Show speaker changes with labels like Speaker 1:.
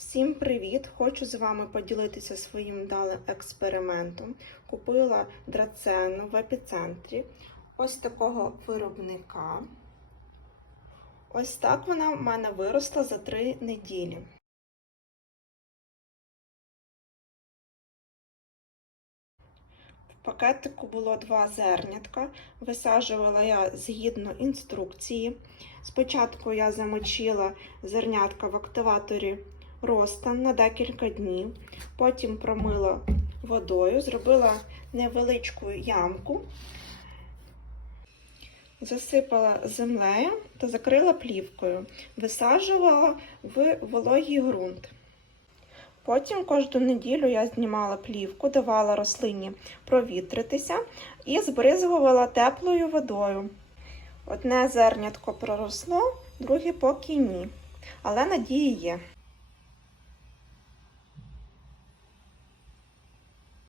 Speaker 1: Всім привіт! Хочу з вами поділитися своїм далим експериментом. Купила драцену в епіцентрі ось такого виробника. Ось так вона в мене виросла за 3 неділі. В пакетику було два зернятка. Висаджувала я згідно інструкції. Спочатку я замочила зернятка в активаторі розтан на декілька днів. Потім промила водою, зробила невеличку ямку, засипала землею та закрила плівкою. Висаджувала в вологий ґрунт. Потім кожну неділю я знімала плівку, давала рослині провітритися і збризгувала теплою водою. Одне зернятко проросло, друге поки ні. Але надії є.